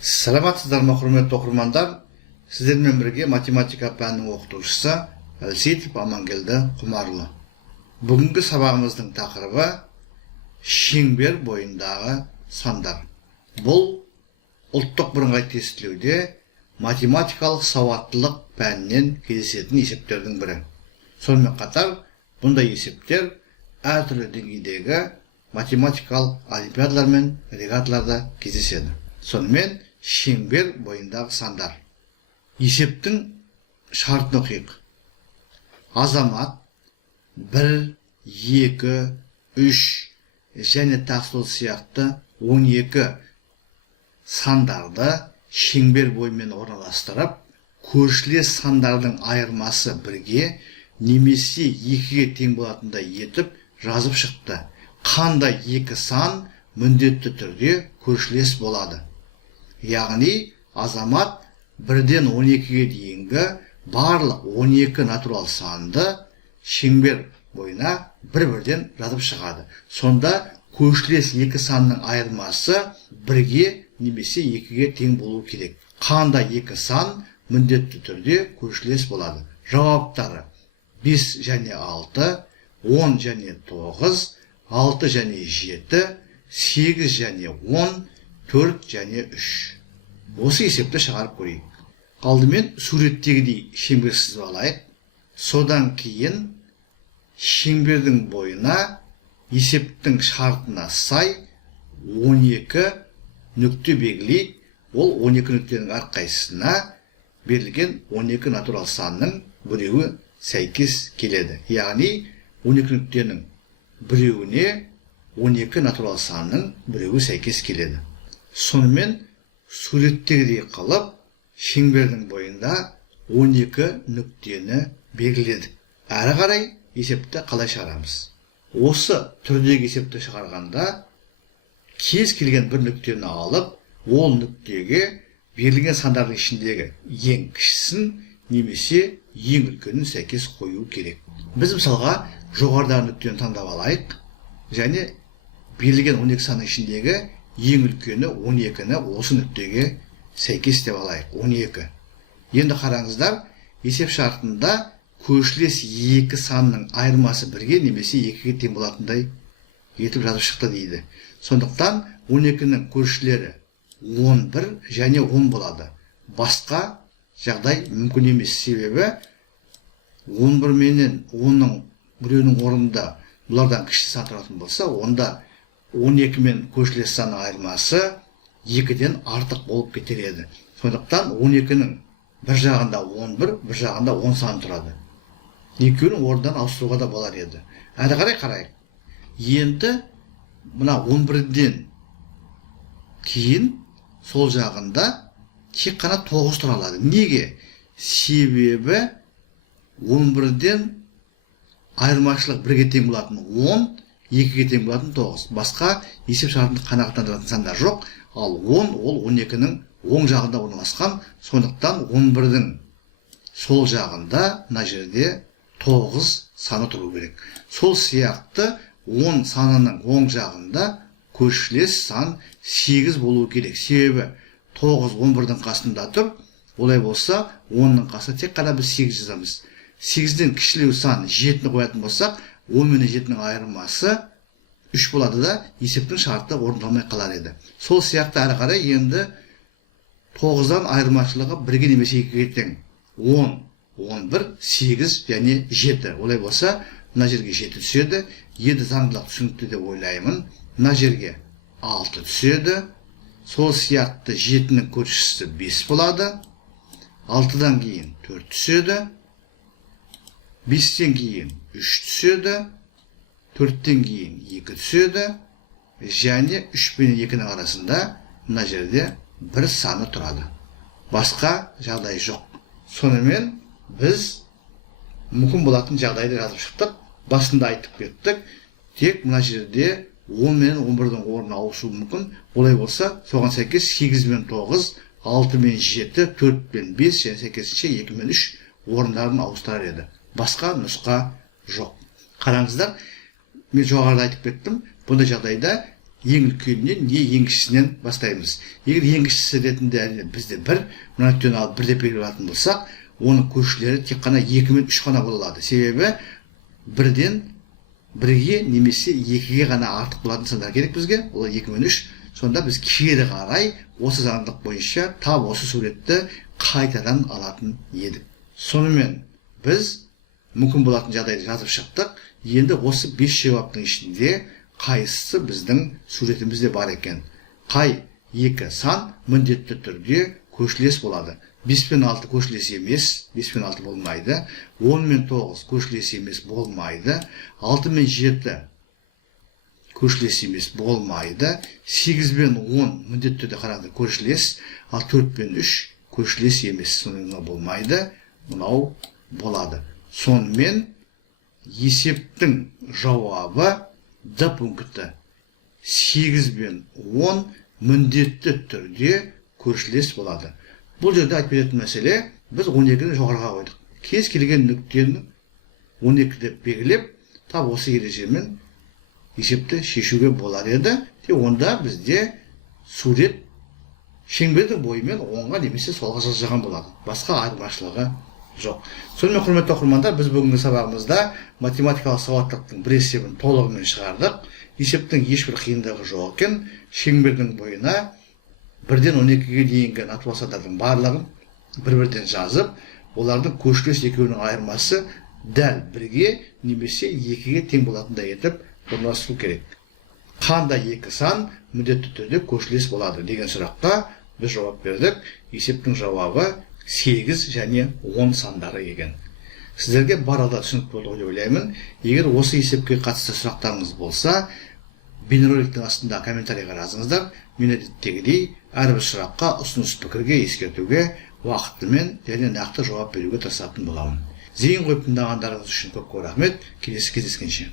Саламатсыздар ма, құрметті оқырмандар? Сіздермен бірге математика пәнінің оқытушысы Әлсейітов Амангелді Құмарлы. Бүгінгі сабағымыздың тақырыбы шеңбер бойындағы сандар. Бұл ұлттық бірыңғай тестілеуде математикалық сауаттылық пәнінен кездесетін есептердің бірі. Сонымен қатар, бұндай есептер әртүрлі деңгейдегі математикалық олимпиадалар мен регаталарда кездеседі. Сонымен шеңбер бойындағы сандар. Есептің шартын оқиық. Азамат 1, 2, 3 және тағы сияқты 12 сандарды шеңбер бойымен орналастырып, көршілес сандардың айырмасы 1-ге немесе 2-ге тең болатындай етіп жазып шықты. Қандай екі сан міндетті түрде көршілес болады? Яғни, азамат 1-ден 12-ге дейінгі барлық 12 натурал санды шеңбер бойына бір-бірден жазып шығады. Сонда көршілес екі санның айырмасы 1-ге немесе 2-ге тең болу керек. Қандай екі сан міндетті түрде көршілес болады? Жауаптары 5 және 6, 10 және 9, 6 және 7, 8 және 10, 4 және 3. Осы есепті шығарып көрейік. Алдымен суреттегідей шеңбер сызып алайық. Содан кейін шеңбердің бойына есептің шартына сай 12 нүкте белгілейік. Ол 12 нүктенің әрқайсысына берілген 12 натурал санның біреуі сәйкес келеді. Яғни 12 нүктенің біреуіне 12 натурал санның біреуі сәйкес келеді. Сонымен суреттегідей қылып, шеңбердің бойында 12 нүктені белгіледік. Әрі қарай есепті қалай шығарамыз? Осы түрдегі есепті шығарғанда кез келген бір нүктені алып, ол нүктеге берілген сандардың ішіндегі ең кішісін немесе ең үлкенін сәйкес қою керек. Біз мысалға жоғарыдағы нүктені таңдап алайық және берілген 12 санның ішіндегі ең үлкені 12-ні осы нүктеге сәйкес деп алайық. 12. Енді қараңыздар, есеп шартында көршілес екі санның айырмасы 1-ге немесе 2-ге тең болатындай етіп жазып шықты дейді. Сондықтан 12-нің көршілері 11 және 10 болады. Басқа жағдай мүмкін емес, себебі 11 менен 10-ның біреуінің орнында бұлардан кіші сан тұратын болса, онда 12 мен көршілес санның айырмасы 2-ден артық болып кетер еді. Сондықтан 12-нің бір жағында 11, бір жағында 10 сан тұрады. Екеуін орындан ауыстыруға да болар еді. Әрі қарай қарайық. Енді мына 11-ден кейін сол жағында тек қана 9 тұра алады. Неге? Себебі 11-ден айырмашылық 1-ге тең болатын 10, 2-ге тең болатын 9. Басқа есеп шартында қанағаттандыратын сандар жоқ. Ал 10 ол 12-нің оң жағында орналасқан. Сондықтан 11-дің сол жағында мына жерде 9 саны тұру керек. Сол сияқты 10 санының оң жағында көршілес сан 8 болуы керек. Себебі 9 11-дің қасында тұр. Олай болса 10-ның қасында тек қана біз 8 жазамыз. 8-ден кішілеу сан 7-ні қоятын болсақ, 10 мен 7-нің айырмасы 3 болады да, есептің шарты орындалмай қалар еді. Сол сияқты әрі қарай енді 9-дан айырмашылығы 1-ге немесе 2-ге тең. 10, 11, 8 және 7. Олай болса, мына жерге 7 түседі. Енді заңдылық түсінікті деп ойлаймын. Мына жерге 6 түседі. Сол сияқты 7-нің көршісі 5 болады. 6-дан кейін 4 түседі. 5-тен кейін 3 түседі, 4-тен кейін 2 түседі, және 3 пен 2-нің арасында мына жерде 1 саны тұрады. Басқа жағдай жоқ. Сонымен біз мүмкін болатын жағдайды жазып шықтық. Басында айтып кеттік. Тек мына жерде 10 мен 11-дің орнына ауысуы мүмкін. Олай болса, соған сәйкес 8 мен 9, 6 мен 7, 4 мен 5, және сәйкесінше 2 мен 3 орындарын ауыстырар еді. Басқа нұсқа жоқ. Қараңыздар, мен жоғарыда айтып кеттім. Бұндай жағдайда ең үлкенінен не ең кішісінен бастаймыз. Егер ең кішісі ретінде әрине бізде бір, мына нүктені алып бір деп белгілеп алатын болсақ, оның көршілері тек қана 2 мен 3 қана бола алады. Себебі бірден бірге немесе екіге ғана артық болатын сандар керек бізге. Ол 2 мен 3. Сонда біз кері қарай осы заңдылық бойынша тап осы суретті қайтадан алатын едік. Сонымен біз мүмкін болатын жағдайды жазып шықтық. Енді осы 5 жауаптың ішінде қайсысы біздің суретімізде бар екен? Қай екі сан міндетті түрде көршілес болады? 5 пен 6 көршілес емес, 5 пен 6 болмайды. 10 мен 9 көршілес емес, болмайды. 6 мен 7 көршілес емес, болмайды. 8 пен 10 міндетті түрде қараңыздар көршілес, ал 4 пен 3 көршілес емес, сонымен болмайды. Мынау болады. Сонымен есептің жауабы Д пункті 8 пен 10 міндетті түрде көршілес болады. Бұл жерде айтып беретін мәселе, біз 12-ні жоғарыға қойдық. Кез келген нүктені 12 деп белгілеп, тап осы ережемен есепті шешуге болар еді. Онда бізде сурет шеңбердің бойымен оңға немесе солға жылжыған болады. Басқа айырмашылығы жоқ. Сонымен құрметті оқырмандар, біз бүгінгі сабағымызда математикалық сауаттылықтың бір есебін толығымен шығардық. Есептің ешбір қиындығы жоқ екен. Шеңбердің бойына 1-ден 12-ге дейінгі натурал сандардың барлығын бір-бірден жазып, олардың көршілес екеуінің айырмасы дәл 1-ге немесе 2-ге тең болатындай етіп орналастыру керек. Қандай екі сан міндетті түрде көршілес болады деген сұраққа біз жауап бердік. Есептің жауабы 8 және 10 сандары екен. Сіздерге барлығы түсінікті болды деп ойлаймын. Егер осы есепке қатысты сұрақтарыңыз болса, бейнероликтің астында комментарийға жазыңыздар. Мен әдеттегідей әрбір сұраққа ұсыныс пікірге ескертуге уақытымен және нақты жауап беруге тырысатын боламын. Зейін қойып тыңдағандарыңыз үшін көп рахмет. Келесі кездескенше.